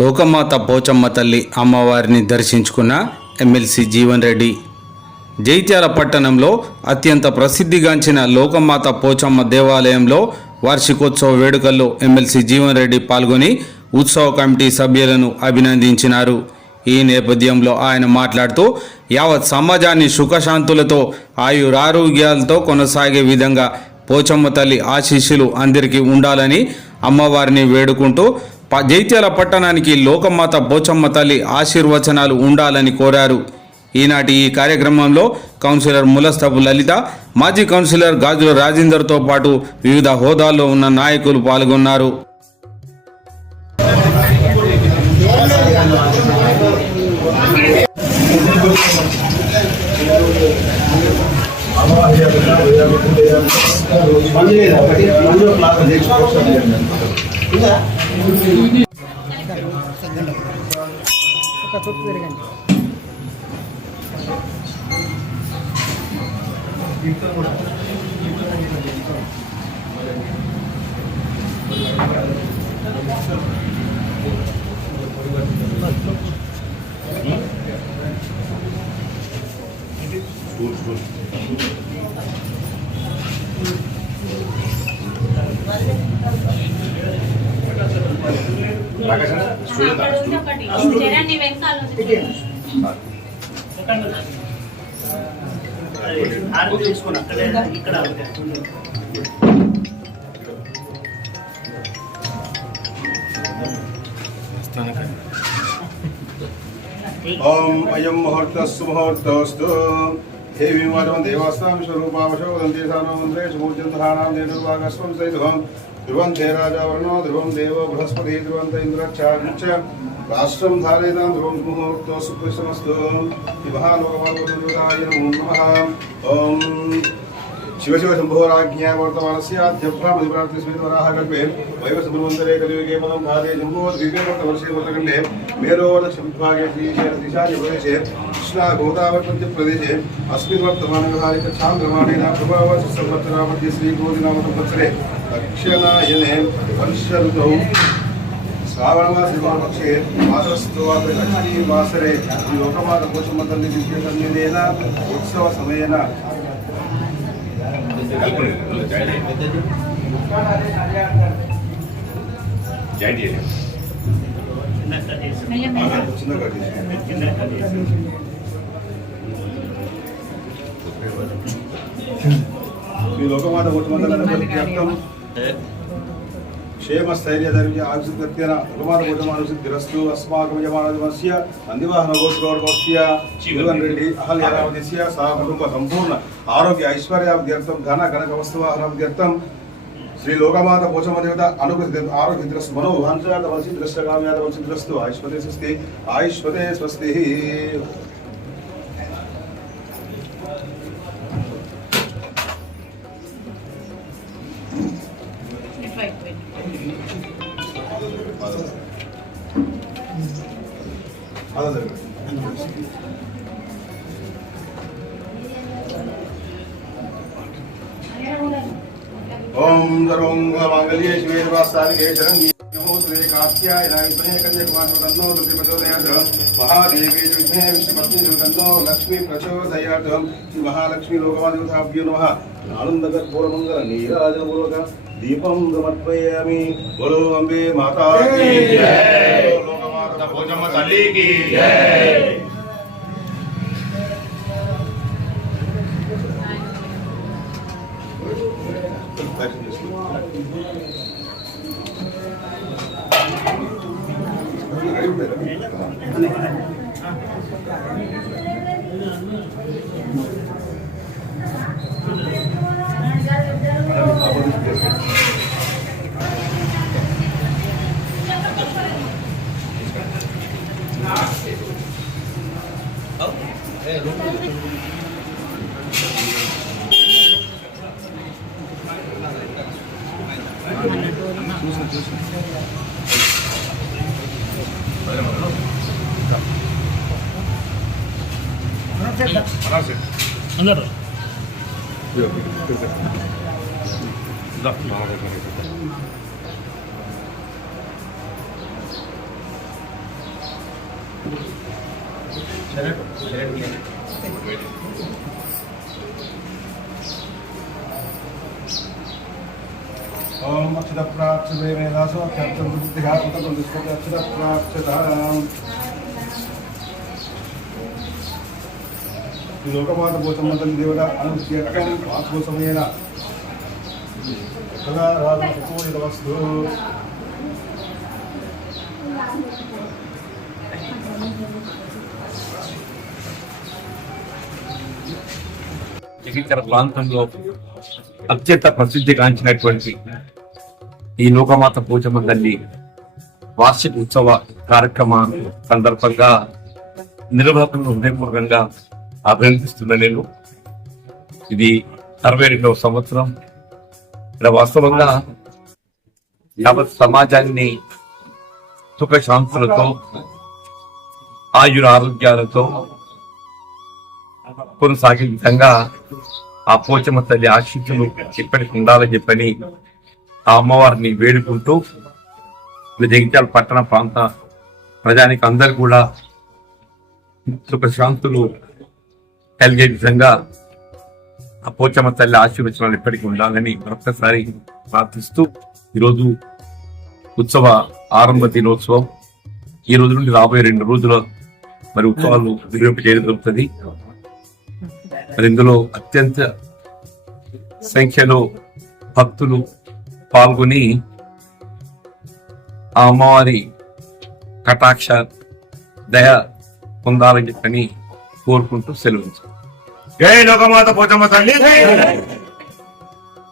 లోకమాత పోచమ్మ తల్లి అమ్మవారిని దర్శించుకున్న ఎమ్మెల్సీ జీవన్ రెడ్డి. జైత్యాల పట్టణంలో అత్యంత ప్రసిద్ధిగాంచిన లోకమాత పోచమ్మ దేవాలయంలో వార్షికోత్సవ వేడుకల్లో ఎమ్మెల్సీ జీవన్ రెడ్డి పాల్గొని ఉత్సవ కమిటీ సభ్యులను అభినందించినారు. ఈ నేపథ్యంలో ఆయన మాట్లాడుతూ యావత్ సమాజాన్ని సుఖశాంతులతో ఆయురారోగ్యాలతో కొనసాగే విధంగా పోచమ్మ తల్లి ఆశీస్సులు అందరికీ ఉండాలని అమ్మవారిని వేడుకుంటూ జైత్యాల పట్టణానికి లోకమాత పోచమ్మ తల్లి ఆశీర్వచనాలు ఉండాలని కోరారు. ఈనాటి ఈ కార్యక్రమంలో కౌన్సిలర్ ములస్తబు లలిత, మాజీ కౌన్సిలర్ గాజుల రాజేందర్తో పాటు వివిధ హోదాల్లో ఉన్న నాయకులు పాల్గొన్నారు. ओम अयं मुहूर्तस्तु मुहूर्तस्तु देवी मातरं देवास्तां स्वरूपावशो वदन्ति सानो मन्त्रे सुमूर्तिन्धानां देवभागस्वं सैध्वं ध्रुवं ते राजावर्णो ध्रुवं देवो बृहस्पतिः ध्रुवं ते इन्द्रश्चार्च राष्ट्रं धारयतां ध्रुवं मुहूर्तस्तु कृष्णमस्तु महालोकमातृदेवताय नमो नमः। ओम शिव शिव शंभोराज्ञा वर्तमानस्य अध्यभ्रामधिप्राप्तिस्मितवराहकल्पे वैवसुब्रह्मण्यरे कलियुगे पदं भागे जम्बोद्वीपे वर्तखण्डे मेरोदक्षिणविभागे श्रीशैलदिशाप्रदेशे कृष्णागोदावरीप्रदेशे अस्मिन् वर्तमानव्यवहारिक चान्द्रमाणेन प्रभावसंवत्सरामध्ये श्रीगोदिनामसंवत्सरे दक्षिणायने वर्षऋतौ श्रावणमासे पक्षे मासस्तुवासरे लक्ष्मीवासरे लोकमाता पोचम्म तल्ली दिव्यसन्निधेन उत्सवसमयेन लोकमाता क्षेमस्थैर्यधैर्य आयुष्यत्येन लोकमाता पोचमानुसिद्धिरस्तु अस्माकं यमानस्य अन्दिवाहनगोत्रवर्गस्य जीवन रेड्डी अहल्यावदेस्य सह कुटुंब संपूर्ण आरोग्य ऐश्वर्यावध्यर्थं धन कनकवस्तुवाहनावध्यर्थं श्री लोकमाता पोचम्म देवता अनुग्रह आरोग्यद्रस्तु मनोभांसयादवसिद्रस्तु आयुष्मते स्वस्ति आयुष्मते स्वस्ति। ओम सर्वमंगलमांगल्ये शिवे सर्वासाधिके शरण्ये नमो श्री कात्यायनाय कन्याकुमारी प्रचोदयात् महादेवी विघ्ने विष्णुपत्नी तन्नो लक्ष्मी प्रचोदयात् श्री महालक्ष्मी लोकमादेवताभ्यो नमः। आनंदकर्पूरमंगल नीराजनपूर्वक दीपं समर्पयामि। बोलो अम्बे माता की जय, लोकमाता पोचम्म तल्ली की जय। अंदर ఓం అక్షరప్రాక్షతే వేదాసో అక్షరప్రవృత్తిగా ఉత్తమ అక్షరప్రాక్షత లోకమాత పోచమ్మ తల్లి దేవుడ అనుష్యర్థం ఆత్మసమయేన సదా రాజు వస్తు జగిత్యాల ప్రాంతంలో అత్యంత ప్రసిద్ధిగాంచినటువంటి ఈ లోకమాత పోచమ్మ తల్లి వార్షిక ఉత్సవ కార్యక్రమం సందర్భంగా నిర్వాహకులను హృదయపూర్వకంగా అభినందిస్తున్న నేను. ఇది 62వ సంవత్సరం. ఇక్కడ వాస్తవంగా యావత్ సమాజాన్ని సుఖశాంతులతో ఆయుర ఆరోగ్యాలతో కొనసాగే విధంగా ఆ పోచమ్మ తల్లి ఆశీస్సులు ఇప్పటికి ఉండాలని చెప్పని ఆ అమ్మవారిని వేడుకుంటూ జగిత్యాల పట్టణ ప్రాంత ప్రజానికి అందరు కూడా సుఖశాంతులు కలిగే విధంగా ఆ పోచమ్మ తల్లి ఆశీర్వచనాలు ఎప్పటికీ ఉండాలని మరొకసారి ప్రార్థిస్తూ ఈరోజు ఉత్సవ ఆరంభ దినోత్సవం. ఈ రోజు నుండి రాబోయే 2 రోజుల మరి ఉత్సవాలు నిర్వహింపజేయడం జరుగుతుంది. మరి ఇందులో అత్యంత సంఖ్యలో భక్తులు పాల్గొని ఆ అమ్మవారి కటాక్ష దయ పొందాలని చెప్పని కోరుకుంటూ సెలవు. జై లోకమాత పోచమ్మ తల్లి.